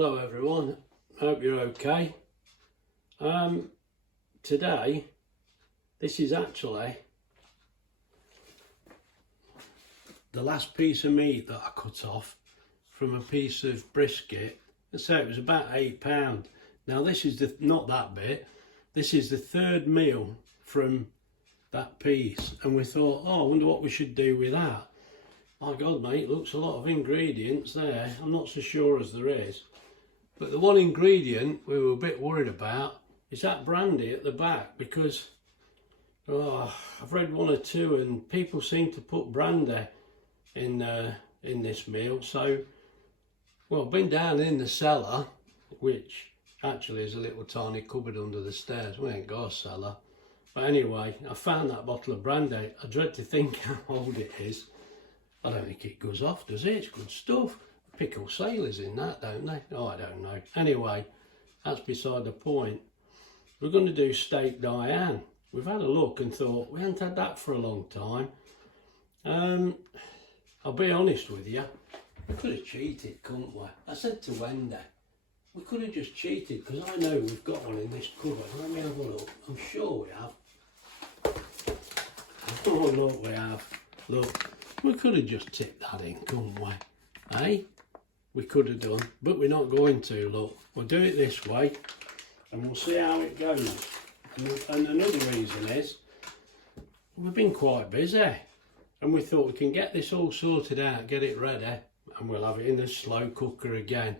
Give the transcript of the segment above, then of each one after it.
Hello everyone, hope you're okay. Today, this is actually the last piece of meat that I cut off from a piece of brisket. So it was about £8. Now this is not that bit, this is the third meal from that piece, and we thought, oh, I wonder what we should do with that. My God, mate, looks a lot of ingredients there. I'm not so sure as there is. But the one ingredient we were a bit worried about is that brandy at the back, because I've read one or two and people seem to put brandy in this meal. So, well, I've been down in the cellar, which actually is a little tiny cupboard under the stairs. We ain't got a cellar. But anyway, I found that bottle of brandy. I dread to think how old it is. I don't think it goes off, does it? It's good stuff. Pickle sailors in that, don't they? Oh, I don't know. Anyway, that's beside the point. We're going to do steak Diane. We've had a look and thought, we haven't had that for a long time. I'll be honest with you, we could have cheated, couldn't we? I said to Wendy, we could have just cheated, because I know we've got one in this cupboard. Let me have a look. I'm sure we have. Oh, look, we have. Look, we could have just tipped that in, couldn't we? Eh? We could have done, but we're not going to. Look, we'll do it this way and we'll see how it goes. And another reason is we've been quite busy, and we thought we can get this all sorted out, get it ready, and we'll have it in the slow cooker again,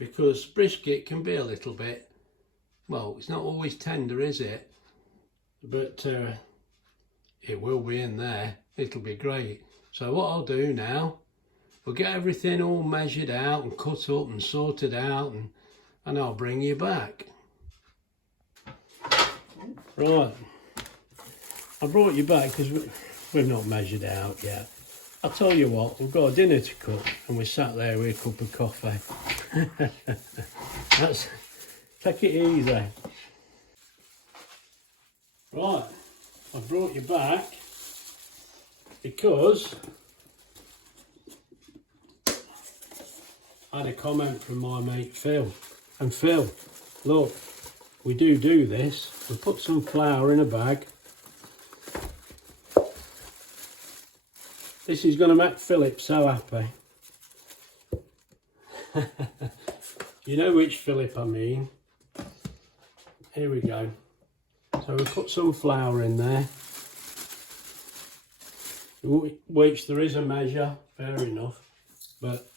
because brisket can be a little bit, well, it's not always tender, is it? But it will be in there. It'll be great. So what I'll do now, we'll get everything all measured out and cut up and sorted out, and I'll bring you back. Right, I brought you back because we've not measured out yet. I'll tell you what, we've got a dinner to cook and we sat there with a cup of coffee. Take it easy. Right, I brought you back because I had a comment from my mate Phil. And Phil, look, we do this. We put some flour in a bag. This is going to make Philip so happy. You know which Philip I mean. Here we go. So we put some flour in there, which there is a measure, fair enough. But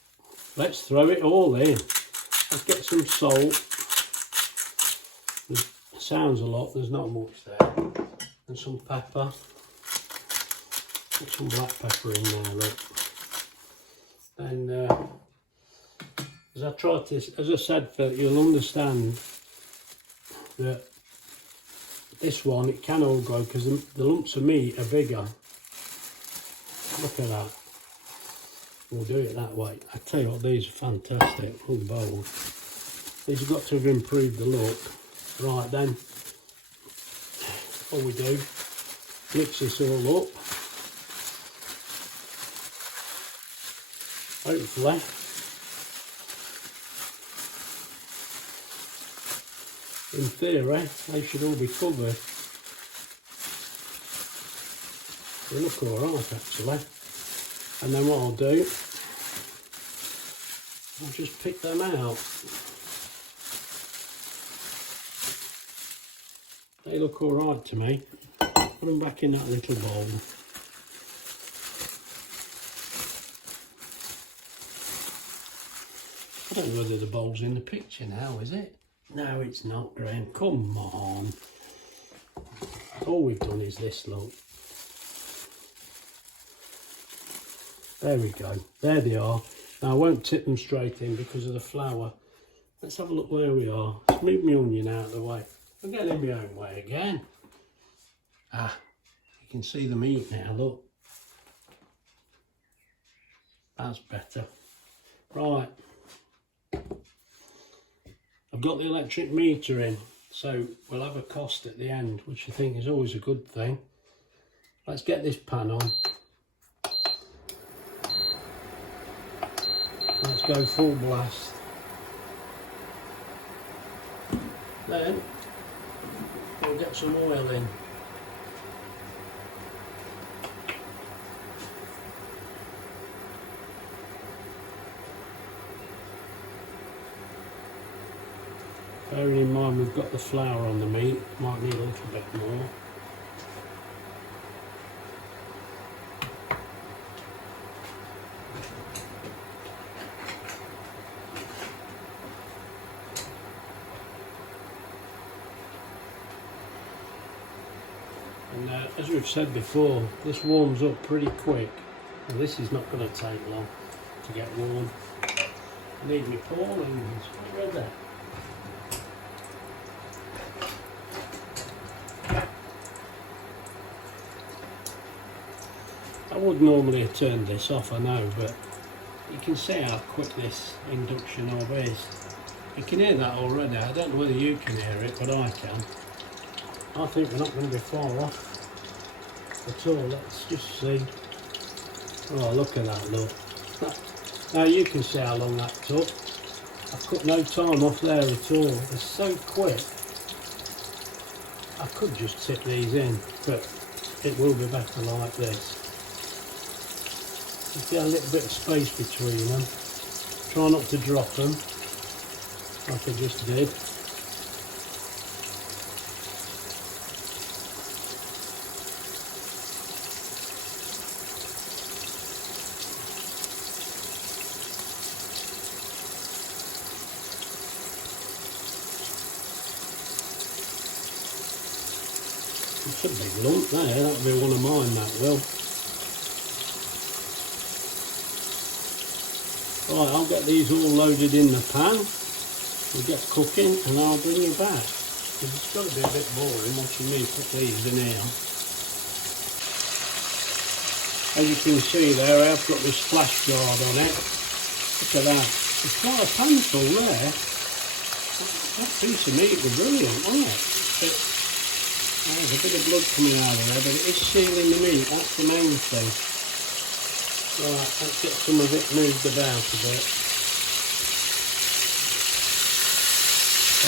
let's throw it all in. Let's get some salt. It sounds a lot, there's not much there. And some pepper. Put some black pepper in there, look. And as I said, you'll understand that this one, it can all go, because the lumps of meat are bigger. Look at that. We'll do it that way. I tell you what, these are fantastic. All bold. These have got to have improved the look. Right then, all we do, mix this all up. Hopefully, in theory, they should all be covered. They look alright actually. And then what I'll do, I'll just pick them out. They look alright to me. Put them back in that little bowl. I don't know whether the bowl's in the picture now, is it? No, it's not, Graham. Come on. All we've done is this, look. There we go. There they are. Now I won't tip them straight in because of the flour. Let's have a look where we are. Let's move my onion out of the way. I'm getting in my own way again. Ah, you can see the meat now, look. That's better. Right. I've got the electric meter in, so we'll have a cost at the end, which I think is always a good thing. Let's get this pan on. Let's go full blast. Then we'll get some oil in. Bearing in mind we've got the flour on the meat, might need a little bit more. And as we've said before, this warms up pretty quick, and this is not going to take long to get warm. I need my Paulings. I read that. I would normally have turned this off, I know, but you can see how quick this induction hob is. You can hear that already. I don't know whether you can hear it, but I can. I think we're not going to be far off at all. Let's just see. Oh, look at that, look. Now you can see how long that took. I've cut no time off there at all. It's so quick. I could just tip these in, but it will be better like this. Just get a little bit of space between them. Try not to drop them, like I just did. It's a big lump there, that'll be one of mine, that will. Right, I'll get these all loaded in the pan, we'll get cooking and I'll bring you back. Because it's got to be a bit boring watching me put these in here. As you can see there, I've got this splash guard on it. Look at that. It's quite a pan full there. That piece of meat was brilliant, wasn't it? There's a bit of blood coming out of there, but it is sealing the meat, that's the main thing. Right, let's get some of it moved about a bit.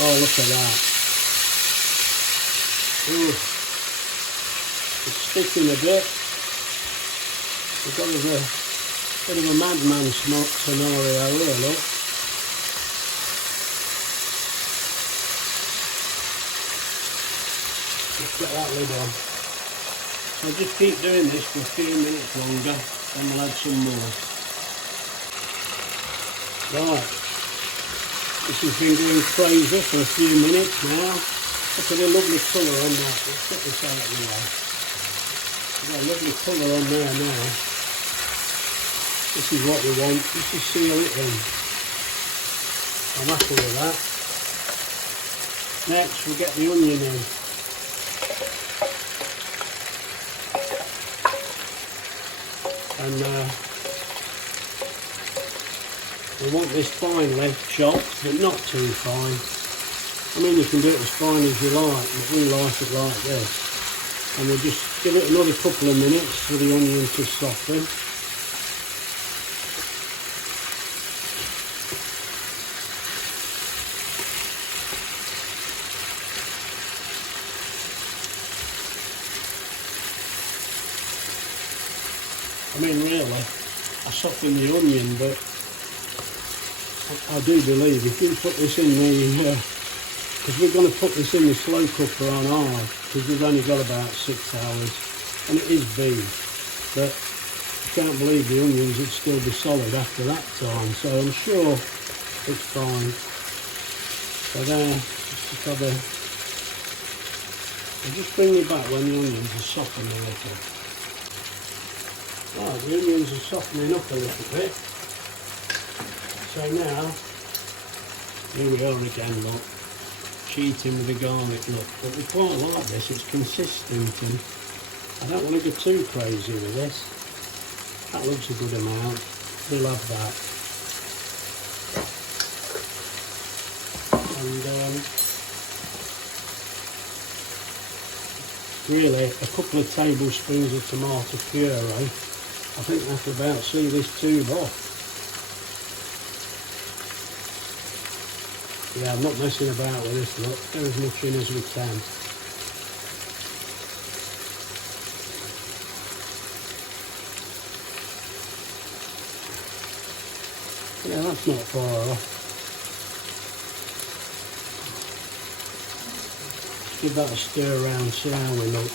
Oh, look at that. Ooh. It's sticking a bit. We've got a bit of a madman scenario here, look. Let's get that lid on. So just keep doing this for a few minutes longer. And we'll add some more. Right, this has been going crazy for a few minutes now. Look at the lovely colour on that. Let's get this out of the way. We've got a lovely colour on there now. This is what we want. This is seal it in. I'm happy with that. Next we'll get the onion in. And we want this finely chopped, but not too fine. I mean, you can do it as fine as you like, but we like it like this. And we'll just give it another couple of minutes for the onion to soften. I mean, really, I soften the onion, but I do believe if you put this in the, because we're going to put this in the slow cooker on hard, because we've only got about 6 hours, and it is beef, but I can't believe the onions would still be solid after that time, so I'm sure it's fine. So there, just have a, I'll just bring you back when the onions are softened a little. Right, the onions are softening up a little bit. So now, here we are again, look. Cheating with the garlic, look. But we quite like this, it's consistent, and I don't want to go too crazy with this. That looks a good amount. We'll have that. And really, a couple of tablespoons of tomato puree. I think that'll about see this tube off. Yeah, I'm not messing about with this, look. Get as much in as we can. Yeah, that's not far off. Give that a stir around, see how we look.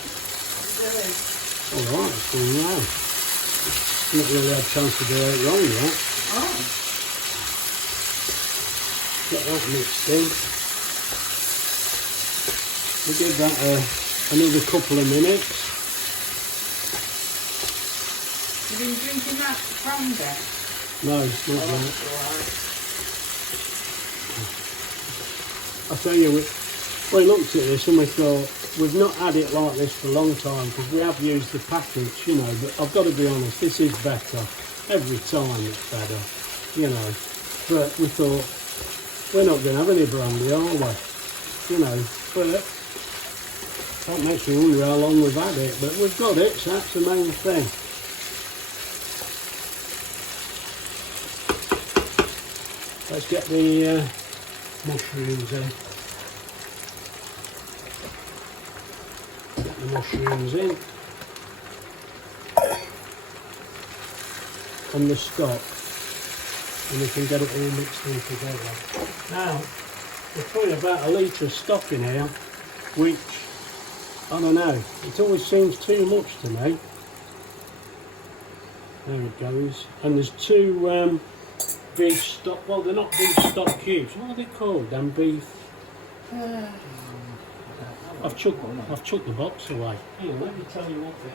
Alright, it's going round. Not really had a chance to do it wrong yet. Oh. Get that mixed in. We'll give that another couple of minutes. Have you been drinking that brandy? No, not that. I tell you, we looked at this and we thought, we've not had it like this for a long time because we have used the package, you know, but I've got to be honest, this is better. Every time it's better, you know. But we thought, we're not going to have any brandy, are we? You know, but that makes me wonder how long we've had it, but we've got it, so that's the main thing. Let's get the mushrooms in. Get the mushrooms in. And the stock. And we can get it all mixed in together. Now, we're putting about a litre of stock in here, which, I don't know, it always seems too much to me. There it goes. And there's two beef stock, well they're not beef stock cubes, what are they called? Them beef... I've chucked the box away. Here, let me tell you what they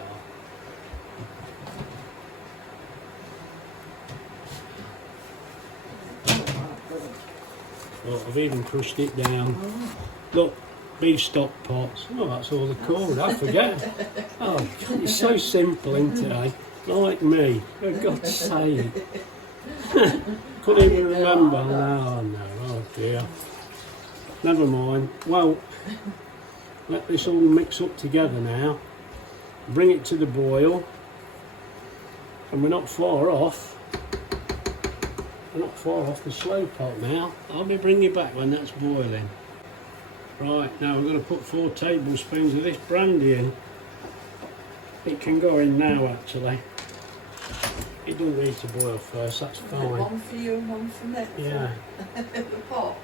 are. Look, I've even crushed it down. Look, beef stock pots. Oh, that's all they're called, I forget. Oh, it's so simple, isn't it? Like me, for God's sake. Couldn't even remember. Oh no, oh dear. Never mind. Well, let this all mix up together now. Bring it to the boil. And we're not far off. We're not far off the slow pot now. I'll be bringing you back when that's boiling. Right, now we're going to put 4 tablespoons of this brandy in. It can go in now actually. It doesn't need to boil first, that's fine. One for you and one for me. Yeah. The pot.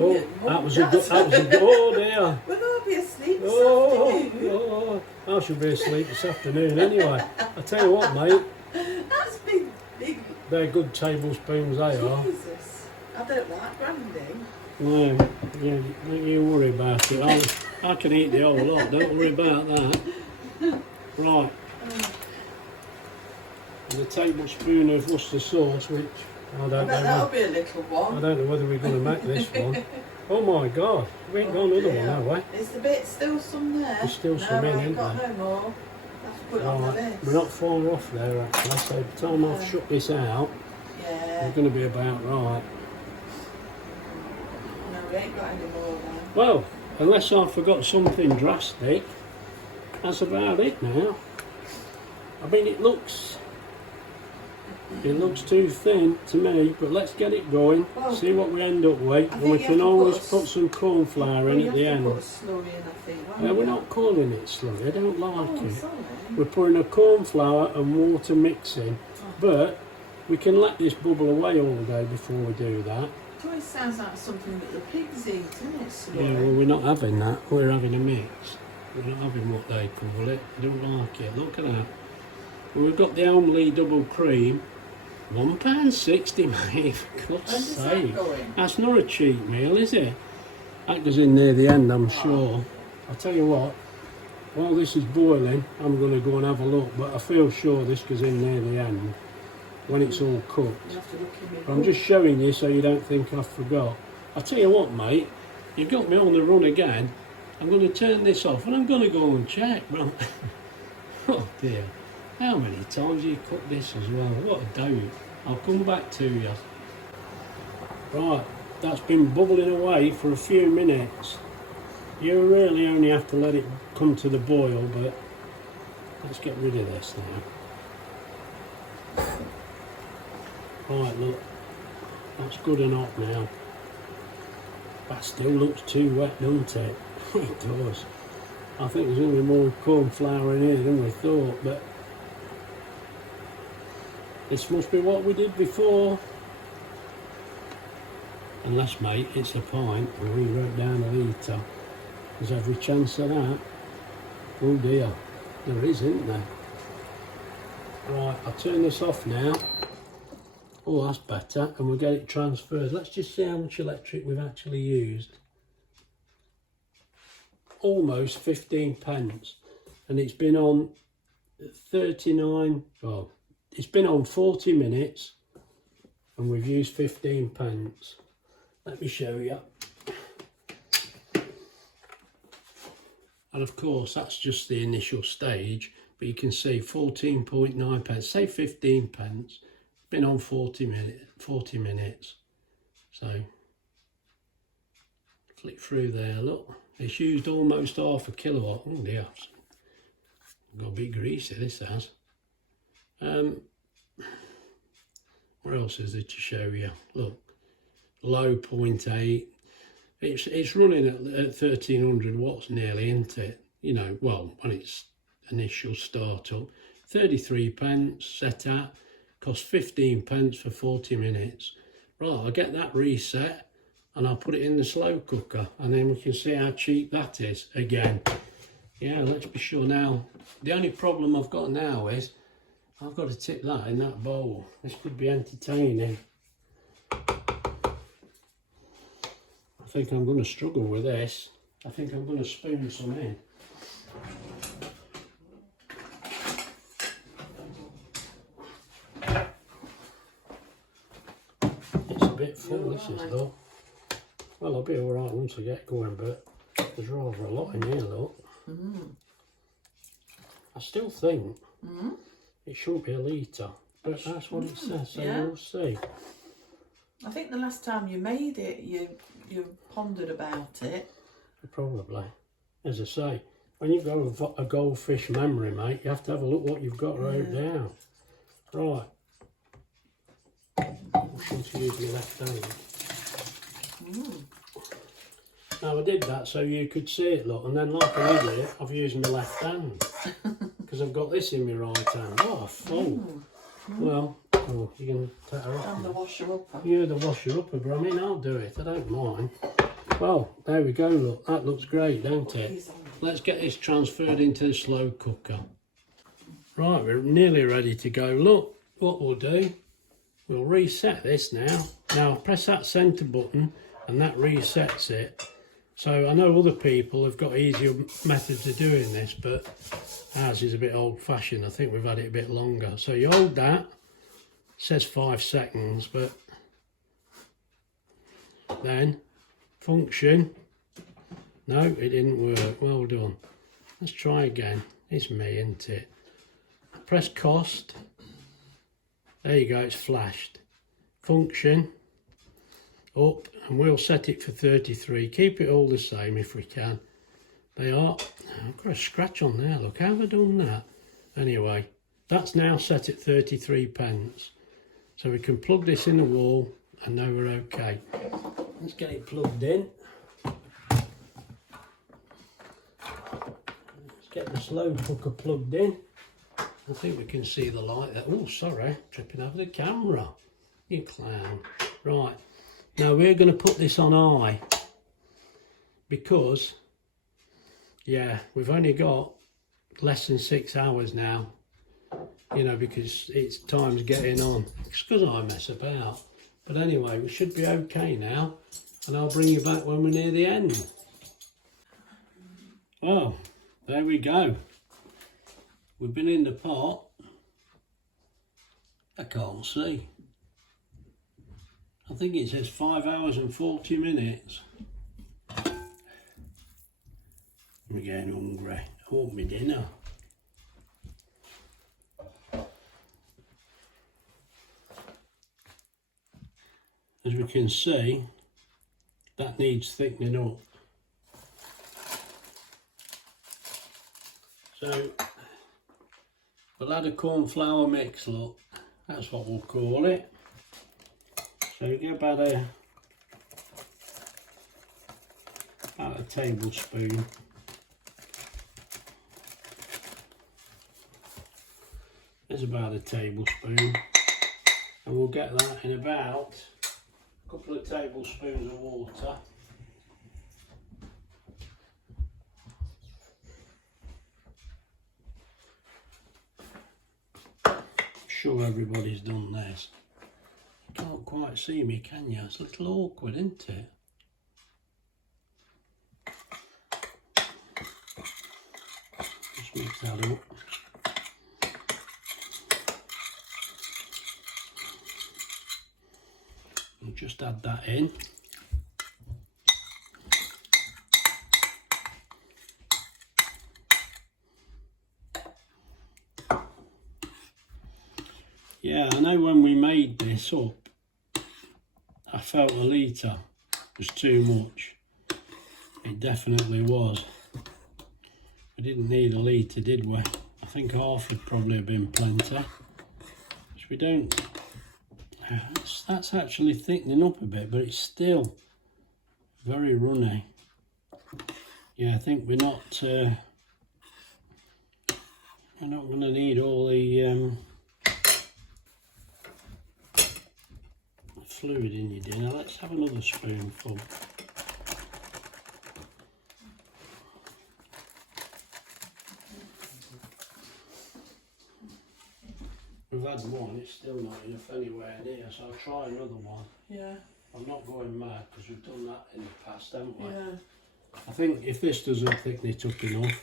Oh, that was a good, oh dear. We're going to be asleep this Oh, I should be asleep this afternoon anyway. I tell you what, mate. That's big. They're good tablespoons, they are. Jesus. I don't like brandy. No, yeah, don't you worry about it. I can eat the whole lot, don't worry about that. Right. And a tablespoon of Worcester sauce, which I don't know. That'll be a little one. I don't know whether we're going to make this one. Oh my God, we ain't got another one, have we? Is the bit still some there? There's still some in, isn't got there? no more. That's put on the list. We're not far off there actually, so by the time I've shut this out, we're going to be about right. No, we ain't got any more then. Well, unless I forgot something drastic, that's about it now. I mean, it looks too thin to me, but let's get it going, see what we end up with, and we can always put some corn flour in at the end. No, we're not calling it slurry, I don't like it. Sorry. We're putting a corn flour and water mix in, but we can let this bubble away all day before we do that. It always sounds like something that the pigs eat, isn't it? Slurry? Yeah, well, we're not having that, we're having a mix. We're not having what they call it, I don't like it, look at that. Well, we've got the Elmley double cream, £1.60 mate, for God's sake. That's not a cheap meal, is it? That goes in near the end, I'm sure. I'll tell you what, while this is boiling, I'm going to go and have a look, but I feel sure this goes in near the end, when it's all cooked. But I'm just showing you so you don't think I forgot. I'll tell you what, mate, you've got me on the run again. I'm going to turn this off and I'm going to go and check. Right? Oh dear. How many times have you cooked this as well? What a doubt. I'll come back to you. Right, that's been bubbling away for a few minutes. You really only have to let it come to the boil, but let's get rid of this now. Right, look. That's good and hot now. That still looks too wet, doesn't it? It does. I think there's going to be more corn flour in here than we thought, but this must be what we did before. Unless, mate, it's a pint and we wrote down a litre. There's every chance of that. Oh dear, there is, isn't there? Right, I'll turn this off now. Oh, that's better, and we'll get it transferred. Let's just see how much electric we've actually used. Almost 15 pence, and it's been on 39, well, it's been on 40 minutes, and we've used 15 pence. Let me show you. And of course, that's just the initial stage, but you can see 14.9 pence, say 15 pence. Been on 40 minutes. So flick through there, look. It's used almost half a kilowatt. Oh dear. Got a bit greasy, this has. What else is there to show you? Look, low 0.8. It's running at 1300 watts nearly, isn't it? You know, well, when it's initial startup. 33 pence set at. Cost 15 pence for 40 minutes. Right, I'll get that reset and I'll put it in the slow cooker, and then we can see how cheap that is again. Yeah, let's be sure. Now, the only problem I've got now is I've got to tip that in that bowl. This could be entertaining. I think I'm going to struggle with this. I think I'm going to spoon some in. Bit full, this is though. Well, I'll be alright once I get going, but there's rather a lot in here, look. I still think it shouldn't be a litre, but that's what it says, so we'll see. I think the last time you made it, you pondered about it. Probably. As I say, when you've got a goldfish memory, mate, you have to have a look what you've got wrote down. Right. I should use my left hand. Now I did that so you could see it, look, and then like an idiot I've used my left hand because I've got this in my right hand. Oh, full. Well, oh, you can take her off. I'm the washer-upper. You're the washer-upper, but I mean, I'll do it, I don't mind. Well, there we go, look, that looks great, don't it? Let's get this transferred into the slow cooker. Right, we're nearly ready to go. Look, what we'll do, we'll reset this now. Now press that centre button and that resets it. So I know other people have got easier methods of doing this, but ours is a bit old fashioned. I think we've had it a bit longer. So you hold that, it says 5 seconds, but then function. No, it didn't work. Well done. Let's try again. It's me, isn't it? Press cost. There you go, it's flashed. Function, up, and we'll set it for 33. Keep it all the same if we can. They are, I've got a scratch on there, look, how have I done that? Anyway, that's now set at 33 pence. So we can plug this in the wall and now we're okay. Let's get it plugged in. Let's get the slow cooker plugged in. I think we can see the light there. Oh, sorry, tripping over the camera. You clown. Right, now we're going to put this on high because, yeah, we've only got less than 6 hours now, you know, because it's time's getting on. It's because I mess about. But anyway, we should be okay now, and I'll bring you back when we're near the end. Oh, there we go. We've been in the pot. I can't see. I think it says 5 hours and 40 minutes. I'm getting hungry. I want my dinner. As we can see, that needs thickening up. So we'll add a corn flour mix, look, that's what we'll call it. So you get about a tablespoon. There's about a tablespoon, and we'll get that in about a couple of tablespoons of water. I'm sure everybody's done this. You can't quite see me, can you? It's a little awkward, isn't it? Just mix that up. And just add that in. Yeah, I know when we made this up, I felt a litre was too much. It definitely was. We didn't need a litre, did we? I think half would probably have been plenty. Which we don't. That's actually thickening up a bit, but it's still very runny. Yeah, I think we're not going to need all the fluid in your dinner. Let's have another spoonful. We've had one, it's still not enough anywhere near, so I'll try another one. Yeah. I'm not going mad because we've done that in the past, haven't we? Yeah. I think if this doesn't thicken it up enough,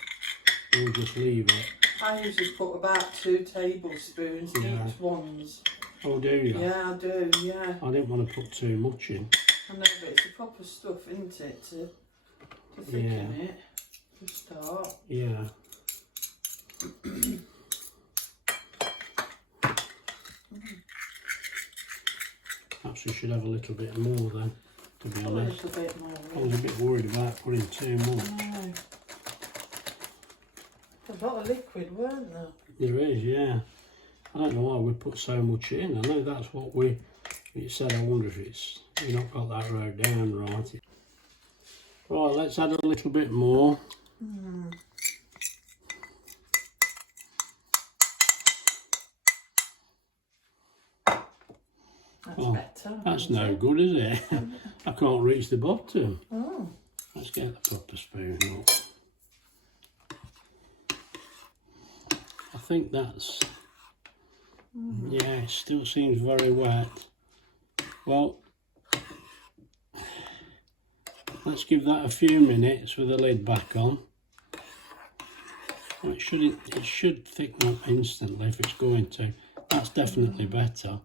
we'll just leave it. I usually put about 2 tablespoons Yeah. each ones. Oh, do you? Yeah, I do, yeah. I didn't want to put too much in. I know, but it's the proper stuff, isn't it, to thicken it, to start. Yeah. Perhaps we should have a little bit more then, to be honest. A little bit more. I was a bit worried about putting too much. No. There's a lot of liquid, weren't there? There is, yeah. I don't know why we put so much in. I know that's what it said. I wonder if it's, you've not got that wrote down right. Right, let's add a little bit more. That's better. That's no good, is it? I can't reach the bottom. Oh. Let's get the proper spoon up. I think that's, yeah, it still seems very wet. Well, let's give that a few minutes with the lid back on. It should thicken up instantly if it's going to. That's definitely better,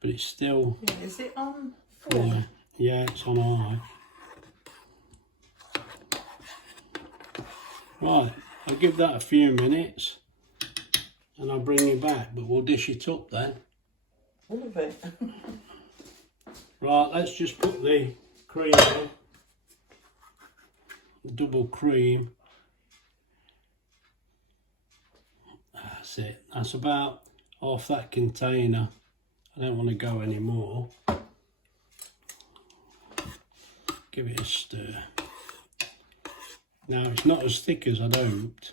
but it's still. Yeah, is it on full? Yeah, it's on high. Right, I'll give that a few minutes and I'll bring you back, but we'll dish it up then. All of it. Right, let's just put the cream in. The double cream. That's it. That's about half that container. I don't want to go any more. Give it a stir. Now, it's not as thick as I'd hoped,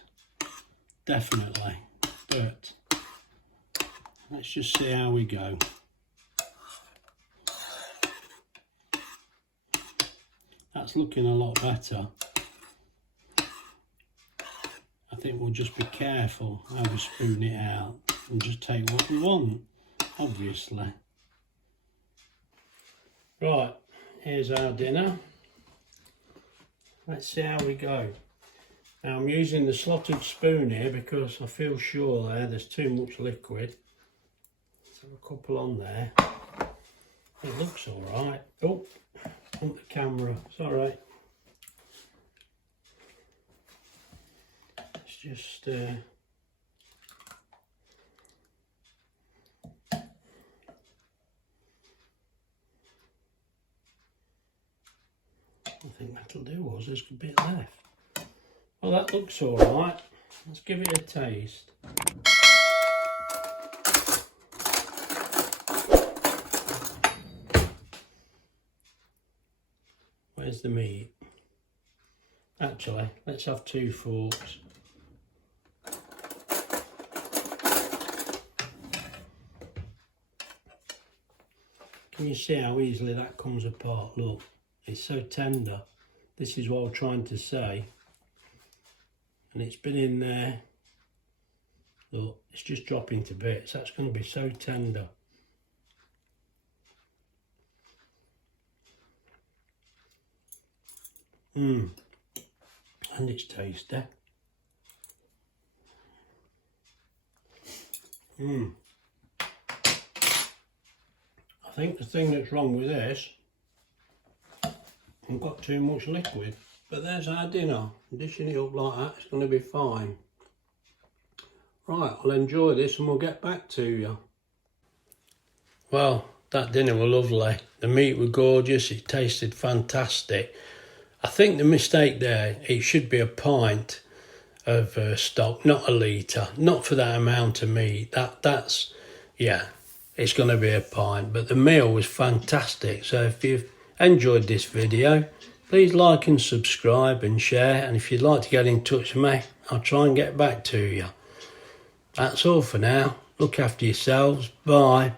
definitely, but let's just see how we go. That's looking a lot better. I think we'll just be careful how we spoon it out and just take what we want, obviously. Right, here's our dinner. Let's see how we go. Now I'm using the slotted spoon here because I feel sure there's too much liquid. Let's have a couple on there. It looks alright. Oh, on the camera, it's alright. Let's just I think that'll do us, there's a bit left. Well, that looks alright. Let's give it a taste. There's the meat. Actually, let's have 2 forks. Can you see how easily that comes apart? Look, it's so tender. This is what I'm trying to say. And it's been in there. Look, it's just dropping to bits. That's going to be so tender. And it's tasty. I think the thing that's wrong with this, I've got too much liquid. But there's our dinner. Dishing it up like that, it's going to be fine. Right, I'll enjoy this and we'll get back to you. Well, that dinner was lovely. The meat was gorgeous, it tasted fantastic. I think the mistake there, it should be a pint of stock, not a litre. Not for that amount of meat. That's, yeah, it's going to be a pint. But the meal was fantastic. So if you've enjoyed this video, please like and subscribe and share. And if you'd like to get in touch with me, I'll try and get back to you. That's all for now. Look after yourselves. Bye.